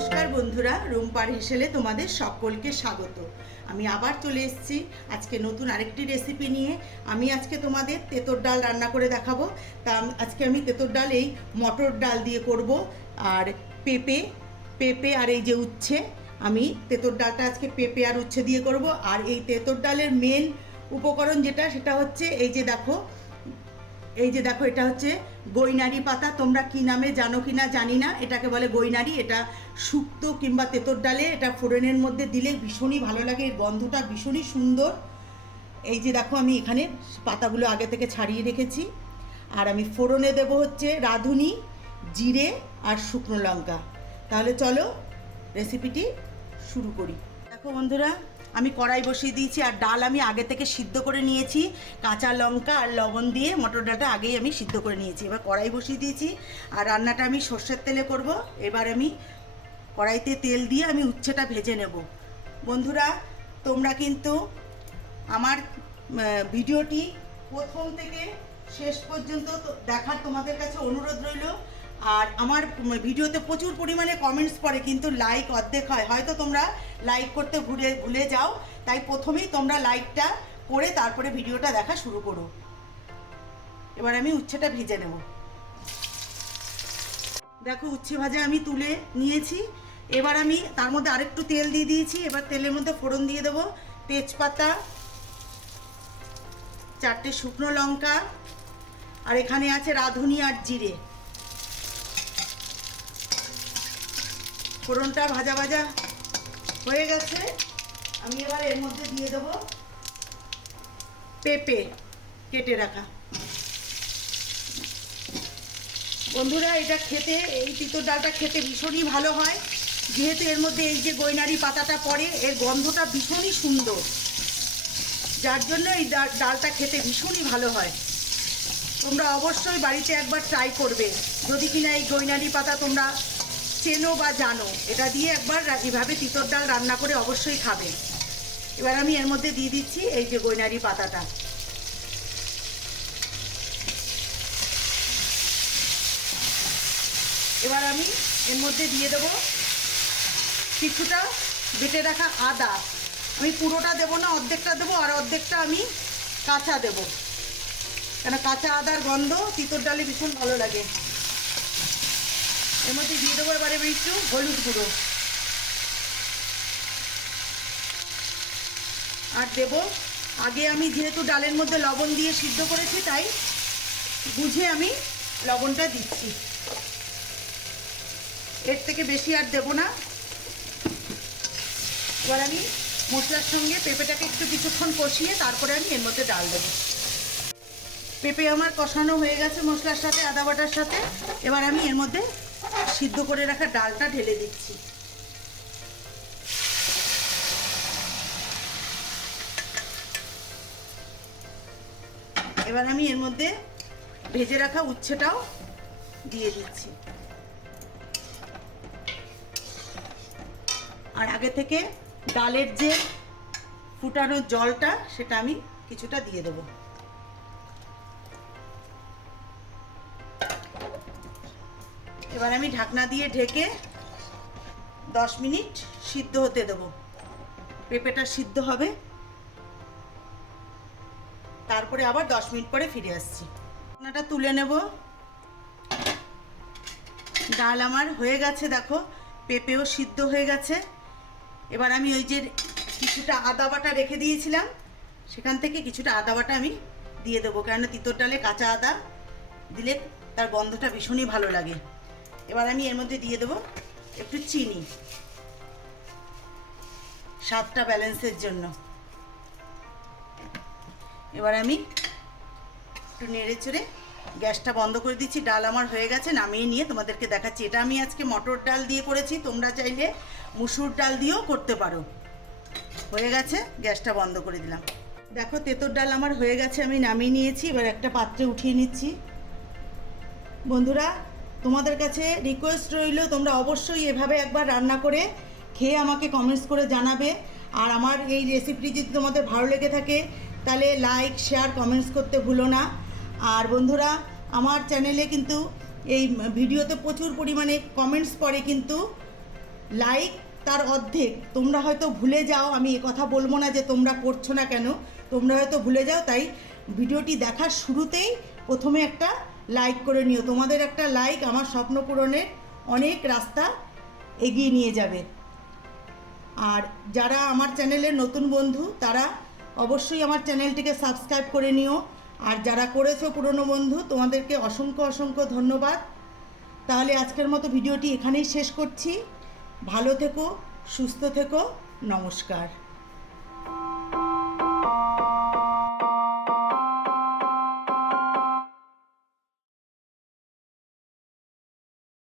নমস্কার বন্ধুরা, রুম্পার হেসেলে তোমাদের সকলকে স্বাগত। আমি আবার চলে এসেছি আজকে নতুন আরেকটি রেসিপি নিয়ে। আমি আজকে তোমাদের তেঁতুর ডাল রান্না করে দেখাবো। তা আজকে আমি তেঁতুর ডাল এই মটর ডাল দিয়ে করব, আর পেঁপে আর এই যে উচ্ছে, আমি তেঁতুর ডালটা আজকে পেঁপে আর উচ্ছে দিয়ে করব। আর এই তেঁতুর ডালের মেন উপকরণ সেটা হচ্ছে এই যে দেখো, এটা হচ্ছে গৈনারি পাতা। তোমরা কি নামে জানো কি না জানি না, এটাকে বলে গৈনারি। এটা শুক্তো কিংবা তেঁতুর ডালে এটা ফোড়নের মধ্যে দিলে ভীষণই ভালো লাগে, এর গন্ধটা ভীষণই সুন্দর। এই যে দেখো, আমি এখানে পাতাগুলো আগে থেকে ছাড়িয়ে রেখেছি। আর আমি ফোড়নে দেবো হচ্ছে রাঁধুনি, জিরে আর শুকনো লঙ্কা। তাহলে চলো রেসিপিটি শুরু করি। দেখো বন্ধুরা, আমি কড়াই বসিয়ে দিয়েছি আর ডাল আমি আগে থেকে সিদ্ধ করে নিয়েছি। কাঁচা লঙ্কা আর লবণ দিয়ে মটর ডালটা আগেই আমি সিদ্ধ করে নিয়েছি। এবার কড়াই বসিয়ে দিয়েছি আর রান্নাটা আমি সর্ষের তেলে করব। এবার আমি কড়াইতে তেল দিয়ে আমি উচ্ছেটা ভেজে নেব। বন্ধুরা, তোমরা কিন্তু আমার ভিডিওটি প্রথম থেকে শেষ পর্যন্ত দেখার তোমাদের কাছে অনুরোধ রইল। আর আমার ভিডিওতে প্রচুর পরিমাণে কমেন্টস পড়ে, কিন্তু লাইক অর্ধেক হয়। হয়তো তোমরা লাইক করতে ভুলে যাও, তাই প্রথমেই তোমরা লাইকটা করে তারপরে ভিডিওটা দেখা শুরু করো। এবার আমি উচ্ছেটা ভেজে নেব। দেখো, উচ্ছে ভাজা আমি তুলে নিয়েছি। এবার আমি তার মধ্যে আরেকটু তেল দিয়ে দিয়েছি। এবার তেলের মধ্যে ফোড়ন দিয়ে দেবো তেজপাতা, 4টে শুকনো লঙ্কা, আর এখানে আছে রাঁধুনি আর জিরে। ফোড়নটা ভাজা ভাজা হয়ে গেছে। আমি এবার এর মধ্যে দিয়ে দেবো পেঁপে কেটে রাখা। বন্ধুরা, এটা খেতে, এই তিতর ডালটা খেতে ভীষণই ভালো হয়, যেহেতু এর মধ্যে এই যে গৈনারি পাতাটা পড়ে, এর গন্ধটা ভীষণই সুন্দর, যার জন্য এই ডালটা খেতে ভীষণই ভালো হয়। তোমরা অবশ্যই বাড়িতে একবার ট্রাই করবে, যদি কিনা এই গৈনারি পাতা তোমরা চেনো বা জানো। এটা দিয়ে একবার এভাবে তিতর ডাল রান্না করে অবশ্যই খাবে। এবার আমি এর মধ্যে দিয়ে দিচ্ছি এই যে গৈনারি পাতাটা। এবার আমি এর মধ্যে দিয়ে দেবো কিছুটা বেটে রাখা আদা। আমি পুরোটা দেবো না, অর্ধেকটা দেবো, আর অর্ধেকটা আমি কাঁচা দেবো, কেন কাঁচা আদার গন্ধ তিতর ডালে ভীষণ ভালো লাগে। এর মধ্যে দিয়ে দেবো এবারে একটু হলুদ গুঁড়ো, আর দেব, আগে আমি যেহেতু ডালের মধ্যে লবণ দিয়ে সিদ্ধ করেছি, তাই বুঝে আমি লবণটা দিচ্ছি। এর থেকে বেশি আর দেব না। এবার আমি মশলার সঙ্গে পেঁপেটাকে একটু কিছুক্ষণ কষিয়ে তারপরে আমি এর মধ্যে ডাল দেবো। পেঁপে আমার কষানো হয়ে গেছে মশলার সাথে, আদা বাটার সাথে। এবার আমি এর মধ্যে সিদ্ধ করে রাখা ডালটা ঢেলে দিচ্ছি। এবার আমি এর মধ্যে ভেজে রাখা উচ্ছেটাও দিয়ে দিচ্ছি। আর আগে থেকে ডালের যে ফুটানো জলটা, সেটা আমি কিছুটা দিয়ে দেবো। এবার আমি ঢাকনা দিয়ে ঢেকে 10 মিনিট সিদ্ধ হতে দেবো। পেঁপেটা সিদ্ধ হবে, তারপরে আবার 10 মিনিট পরে ফিরে আসছি। ঢাকনাটা তুলে নেব। ডাল আমার হয়ে গেছে, দেখো পেঁপেও সিদ্ধ হয়ে গেছে। এবার আমি ওই যে কিছুটা আদা বাটা রেখে দিয়েছিলাম, সেখান থেকে কিছুটা আদা বাটা আমি দিয়ে দেবো, কেননা তিতর ডালে কাঁচা আদা দিলে তার গন্ধটা ভীষণই ভালো লাগে। এবার আমি এর মধ্যে দিয়ে দেবো একটু চিনি, স্বাদটা ব্যালেন্সের জন্য। এবার আমি একটু নেড়ে চেড়ে গ্যাসটা বন্ধ করে দিচ্ছি। ডাল আমার হয়ে গেছে, নামিয়ে নিয়ে তোমাদেরকে দেখাচ্ছি। এটা আমি আজকে মটর ডাল দিয়ে করেছি, তোমরা চাইলে মুসুর ডাল দিয়েও করতে পারো। হয়ে গেছে, গ্যাসটা বন্ধ করে দিলাম। দেখো, তেঁতুর ডাল আমার হয়ে গেছে, আমি নামিয়ে নিয়েছি। এবার একটা পাত্রে উঠিয়ে নিচ্ছি। বন্ধুরা, তোমাদের কাছে রিকোয়েস্ট রইল, তোমরা অবশ্যই এভাবে একবার রান্না করে খেয়ে আমাকে কমেন্টস করে জানাবে। আর আমার এই রেসিপিটি যদি তোমাদের ভালো লেগে থাকে, তাহলে লাইক, শেয়ার, কমেন্টস করতে ভুলো না। আর বন্ধুরা, আমার চ্যানেলে কিন্তু এই ভিডিওতে প্রচুর পরিমাণে কমেন্টস পড়ে, কিন্তু লাইক তার অর্ধেক। তোমরা হয়তো ভুলে যাও, আমি এ কথা বলবো না যে তোমরা করছো না কেন, তোমরা হয়তো ভুলে যাও, তাই ভিডিওটি দেখার শুরুতেই প্রথমে একটা লাইক করে নিও। তোমাদের একটা লাইক আমার স্বপ্ন পূরণের অনেক রাস্তা এগিয়ে নিয়ে যাবে। আর যারা আমার চ্যানেলের নতুন বন্ধু তারা অবশ্যই আমার চ্যানেলটিকে সাবস্ক্রাইব করে নিও। আর যারা করেছো পুরনো বন্ধু, তোমাদেরকে অসংখ্য অসংখ্য ধন্যবাদ। তাহলে আজকের মতো ভিডিওটি এখানেই শেষ করছি। ভালো থেকো, সুস্থ থেকো, নমস্কার।